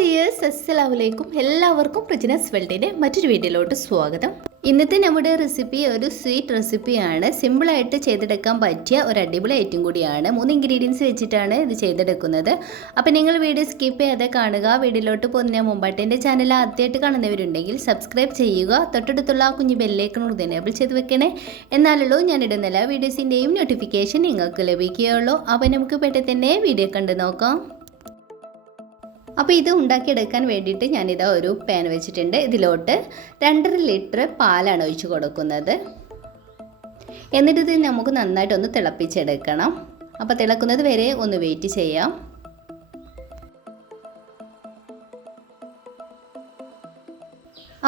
Dears, അസ്സലാമലൈക്കും. എല്ലാവർക്കും പ്രജിനസ് വേൾഡിൻ്റെ മറ്റൊരു വീഡിയോയിലോട്ട് സ്വാഗതം. ഇന്നത്തെ നമ്മുടെ റെസിപ്പി ഒരു സ്വീറ്റ് റെസിപ്പിയാണ്. സിമ്പിളായിട്ട് ചെയ്തെടുക്കാൻ പറ്റിയ ഒരു അടിപൊളി ഐറ്റം കൂടിയാണ്. 3 ഇൻഗ്രീഡിയൻസ് വെച്ചിട്ടാണ് ഇത് ചെയ്തെടുക്കുന്നത്. അപ്പോൾ നിങ്ങൾ വീഡിയോ സ്കിപ്പ് ചെയ്യാതെ കാണുക. വീഡിയോയിലോട്ട് പോകുന്നതിന് മുമ്പായിട്ട് എൻ്റെ ചാനൽ ആദ്യമായിട്ട് കാണുന്നവരുണ്ടെങ്കിൽ സബ്സ്ക്രൈബ് ചെയ്യുക. തൊട്ടടുത്തുള്ള ആ കുഞ്ഞു ബെല്ലേക്കൺ എനേബിൾ ചെയ്ത് വെക്കണേ. എന്നാലുള്ളൂ ഞാൻ ഇടുന്ന എല്ലാ വീഡിയോസിൻ്റെയും നോട്ടിഫിക്കേഷൻ നിങ്ങൾക്ക് ലഭിക്കുകയുള്ളൂ. അപ്പോൾ നമുക്ക് പെട്ടെന്ന് തന്നെ വീഡിയോ കണ്ട് നോക്കാം. അപ്പോൾ ഇത് ഉണ്ടാക്കിയെടുക്കാൻ വേണ്ടിയിട്ട് ഞാനിതാ ഒരു പാൻ വെച്ചിട്ടുണ്ട്. ഇതിലോട്ട് 2.5 ലിറ്റർ പാലാണ് ഒഴിച്ച് കൊടുക്കുന്നത്. എന്നിട്ട് ഇത് നമുക്ക് നന്നായിട്ടൊന്ന് തിളപ്പിച്ചെടുക്കണം. അപ്പോൾ തിളക്കുന്നത് വരെ ഒന്ന് വെയിറ്റ് ചെയ്യാം.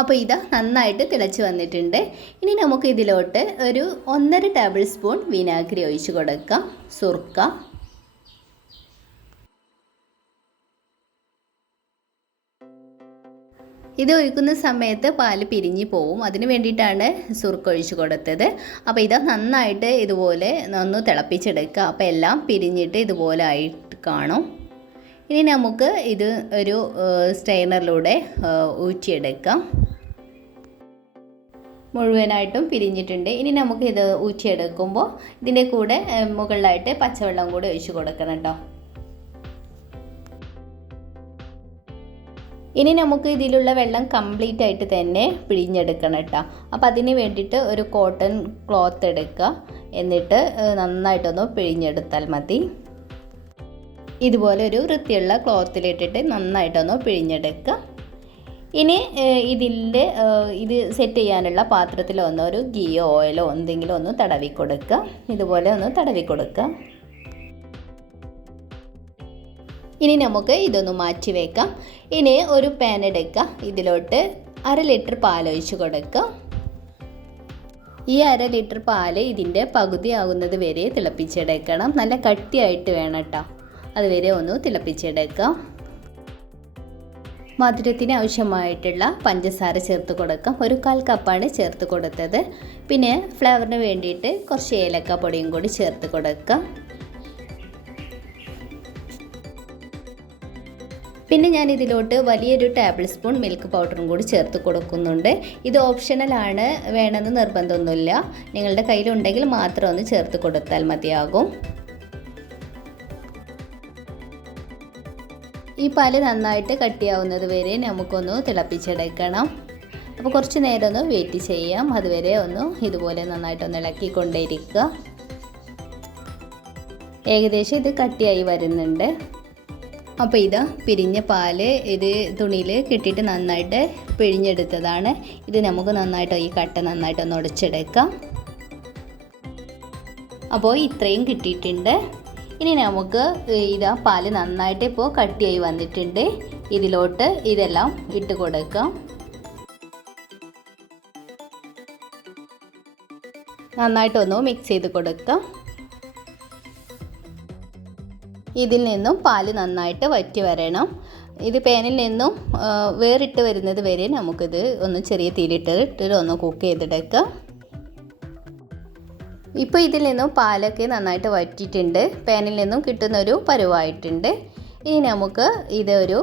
അപ്പോൾ ഇതാ നന്നായിട്ട് തിളച്ച് വന്നിട്ടുണ്ട്. ഇനി നമുക്ക് ഇതിലോട്ട് ഒരു 1.5 ടേബിൾ സ്പൂൺ വിനാഗിരി ഒഴിച്ച് കൊടുക്കാം. സുർക്ക, ഇത് ഒഴിക്കുന്ന സമയത്ത് പാല് പിരിഞ്ഞു പോവും. അതിന് വേണ്ടിയിട്ടാണ് സുർക്ക ഒഴിച്ച് കൊടുത്തത്. അപ്പോൾ ഇത് നന്നായിട്ട് ഇതുപോലെ ഒന്ന് തിളപ്പിച്ചെടുക്കുക. അപ്പോൾ എല്ലാം പിരിഞ്ഞിട്ട് ഇതുപോലെ ആയിട്ട് കാണും. ഇനി നമുക്ക് ഇത് ഒരു സ്ട്രെയിനറിലൂടെ ഊറ്റിയെടുക്കാം. മുഴുവനായിട്ടും പിരിഞ്ഞിട്ടുണ്ട്. ഇനി നമുക്ക് ഇത് ഊറ്റിയെടുക്കുമ്പോൾ ഇതിൻ്റെ കൂടെ മുകളിലായിട്ട് പച്ചവെള്ളം കൂടി ഒഴിച്ച് കൊടുക്കണം കേട്ടോ. ഇനി നമുക്ക് ഇതിലുള്ള വെള്ളം കംപ്ലീറ്റ് ആയിട്ട് തന്നെ പിഴിഞ്ഞെടുക്കണം കേട്ടോ. അപ്പോൾ അതിന് വേണ്ടിയിട്ട് ഒരു കോട്ടൺ ക്ലോത്ത് എടുക്കുക. എന്നിട്ട് നന്നായിട്ടൊന്ന് പിഴിഞ്ഞെടുത്താൽ മതി. ഇതുപോലെ ഒരു വൃത്തിയുള്ള ക്ലോത്തിലിട്ടിട്ട് നന്നായിട്ടൊന്ന് പിഴിഞ്ഞെടുക്കുക. ഇനി ഇത് സെറ്റ് ചെയ്യാനുള്ള പാത്രത്തിലൊന്ന് ഒരു ഗീയോ ഓയിലോ എന്തെങ്കിലും ഒന്ന് തടവി കൊടുക്കുക. ഇതുപോലെ ഒന്ന് തടവി കൊടുക്കുക. ഇനി നമുക്ക് ഇതൊന്ന് മാറ്റി വയ്ക്കാം. ഇനി ഒരു പാൻ എടുക്കുക. ഇതിലോട്ട് 1/2 ലിറ്റർ പാൽ ഒഴിച്ച് കൊടുക്കുക. ഈ 1/2 ലിറ്റർ പാല് ഇതിൻ്റെ പകുതി ആകുന്നത് വരെ തിളപ്പിച്ചെടുക്കണം. നല്ല കട്ടിയായിട്ട് വേണം കേട്ടോ. അതുവരെ ഒന്ന് തിളപ്പിച്ചെടുക്കാം. മധുരത്തിന് ആവശ്യമായിട്ടുള്ള പഞ്ചസാര ചേർത്ത് കൊടുക്കാം. ഒരു 1/4 കപ്പാണ് ചേർത്ത് കൊടുത്തത്. പിന്നെ ഫ്ലേവറിന് വേണ്ടിയിട്ട് കുറച്ച് ഏലക്ക പൊടിയും കൂടി ചേർത്ത് കൊടുക്കാം. പിന്നെ ഞാൻ ഇതിലോട്ട് വലിയൊരു ടേബിൾ സ്പൂൺ മിൽക്ക് പൗഡറും കൂടി ചേർത്ത് കൊടുക്കുന്നുണ്ട്. ഇത് ഓപ്ഷണലാണ്, വേണമെന്ന് നിർബന്ധമൊന്നുമില്ല. നിങ്ങളുടെ കയ്യിലുണ്ടെങ്കിൽ മാത്രം ഒന്ന് ചേർത്ത് കൊടുത്താൽ മതിയാകും. ഈ പാല് നന്നായിട്ട് കട്ടിയാവുന്നത് വരെ നമുക്കൊന്ന് തിളപ്പിച്ചെടുക്കണം. അപ്പോൾ കുറച്ച് നേരം ഒന്ന് വെയിറ്റ് ചെയ്യാം. അതുവരെ ഒന്ന് ഇതുപോലെ നന്നായിട്ടൊന്ന് ഇളക്കിക്കൊണ്ടേയിരിക്കുക. ഏകദേശം ഇത് കട്ടിയായി വരുന്നുണ്ട്. അപ്പോൾ ഇതാ പിരിഞ്ഞ പാല് ഇത് തുണിയിൽ കിട്ടിയിട്ട് നന്നായിട്ട് പിഴിഞ്ഞെടുത്തതാണ്. ഇത് നമുക്ക് നന്നായിട്ട് ഈ കട്ട നന്നായിട്ടൊന്ന് ഉടച്ചെടുക്കാം. അപ്പോൾ ഇത്രയും കിട്ടിയിട്ടുണ്ട്. ഇനി നമുക്ക് ഇതാ പാല് നന്നായിട്ട് ഇപ്പോൾ കട്ടിയായി വന്നിട്ടുണ്ട്. ഇതിലോട്ട് ഇതെല്ലാം ഇട്ട് കൊടുക്കാം. നന്നായിട്ടൊന്ന് മിക്സ് ചെയ്ത് കൊടുക്കാം. ഇതിൽ നിന്നും പാല് നന്നായിട്ട് വറ്റി വരണം. ഇത് പാനിൽ നിന്നും വേറിട്ട് വരുന്നത് വരെ നമുക്കിത് ഒന്ന് ചെറിയ തീയിലിട്ട് ഒന്ന് കുക്ക് ചെയ്തെടുക്കാം. ഇപ്പോൾ ഇതിൽ നിന്നും പാലൊക്കെ നന്നായിട്ട് വറ്റിയിട്ടുണ്ട്. പാനിൽ നിന്നും കിട്ടുന്നൊരു പരുവായിട്ടുണ്ട്. ഇനി നമുക്ക് ഇതൊരു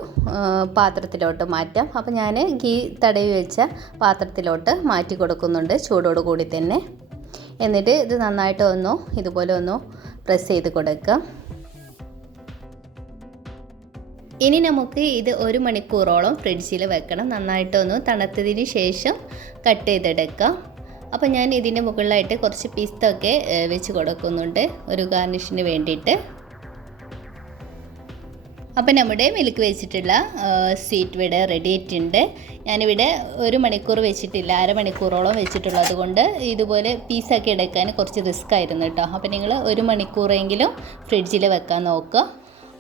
പാത്രത്തിലോട്ട് മാറ്റാം. അപ്പോൾ ഞാൻ ഗീ തടവി വെച്ച പാത്രത്തിലോട്ട് മാറ്റി കൊടുക്കുന്നുണ്ട് ചൂടോട് കൂടി തന്നെ. എന്നിട്ട് ഇത് നന്നായിട്ട് ഇതുപോലെ ഒന്ന് പ്രസ് ചെയ്ത് കൊടുക്കാം. ഇനി നമുക്ക് ഇത് 1 മണിക്കൂറോളം ഫ്രിഡ്ജിൽ വെക്കണം. നന്നായിട്ടൊന്ന് തണുത്തതിന് ശേഷം കട്ട് ചെയ്തെടുക്കാം. അപ്പോൾ ഞാൻ ഇതിൻ്റെ മുകളിലായിട്ട് കുറച്ച് പിസ്തൊക്കെ വെച്ച് കൊടുക്കുന്നുണ്ട് ഒരു ഗാർണിഷിന് വേണ്ടിയിട്ട്. അപ്പോൾ നമ്മുടെ മിൽക്ക് വെച്ചിട്ടുള്ള സ്വീറ്റ് ഇവിടെ റെഡി ആയിട്ടുണ്ട്. ഞാനിവിടെ 1 മണിക്കൂർ വെച്ചിട്ടില്ല, 1/2 മണിക്കൂറോളം വെച്ചിട്ടുള്ളത് കൊണ്ട് ഇതുപോലെ പീസൊക്കെ എടുക്കാൻ കുറച്ച് റിസ്ക് ആയിരുന്നു കേട്ടോ. അപ്പോൾ നിങ്ങൾ 1 മണിക്കൂറെങ്കിലും ഫ്രിഡ്ജിൽ വെക്കാൻ നോക്കുക.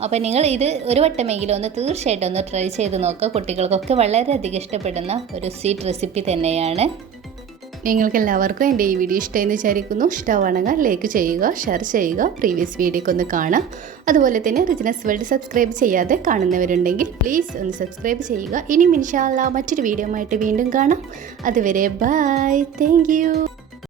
അപ്പോൾ നിങ്ങൾ ഇത് ഒരു വട്ടമെങ്കിലും തീർച്ചയായിട്ടും ഒന്ന് ട്രൈ ചെയ്ത് നോക്കുക. കുട്ടികൾക്കൊക്കെ വളരെയധികം ഇഷ്ടപ്പെടുന്ന ഒരു സ്വീറ്റ് റെസിപ്പി തന്നെയാണ്. നിങ്ങൾക്ക് എല്ലാവർക്കും എൻ്റെ ഈ വീഡിയോ ഇഷ്ടമെന്ന് വിചാരിക്കുന്നു. ഇഷ്ടമാണെങ്കിൽ ലൈക്ക് ചെയ്യുക, ഷെയർ ചെയ്യുക, പ്രീവിയസ് വീഡിയോക്ക് ഒന്ന് കാണാം. അതുപോലെ തന്നെ റിജിനസ് വേൾഡ് സബ്സ്ക്രൈബ് ചെയ്യാതെ കാണുന്നവരുണ്ടെങ്കിൽ പ്ലീസ് ഒന്ന് സബ്സ്ക്രൈബ് ചെയ്യുക. ഇനിയും ഇൻഷാ അല്ലാഹ് മറ്റൊരു വീഡിയോ ആയിട്ട് വീണ്ടും കാണാം. അതുവരെ ബൈ, താങ്ക് യു.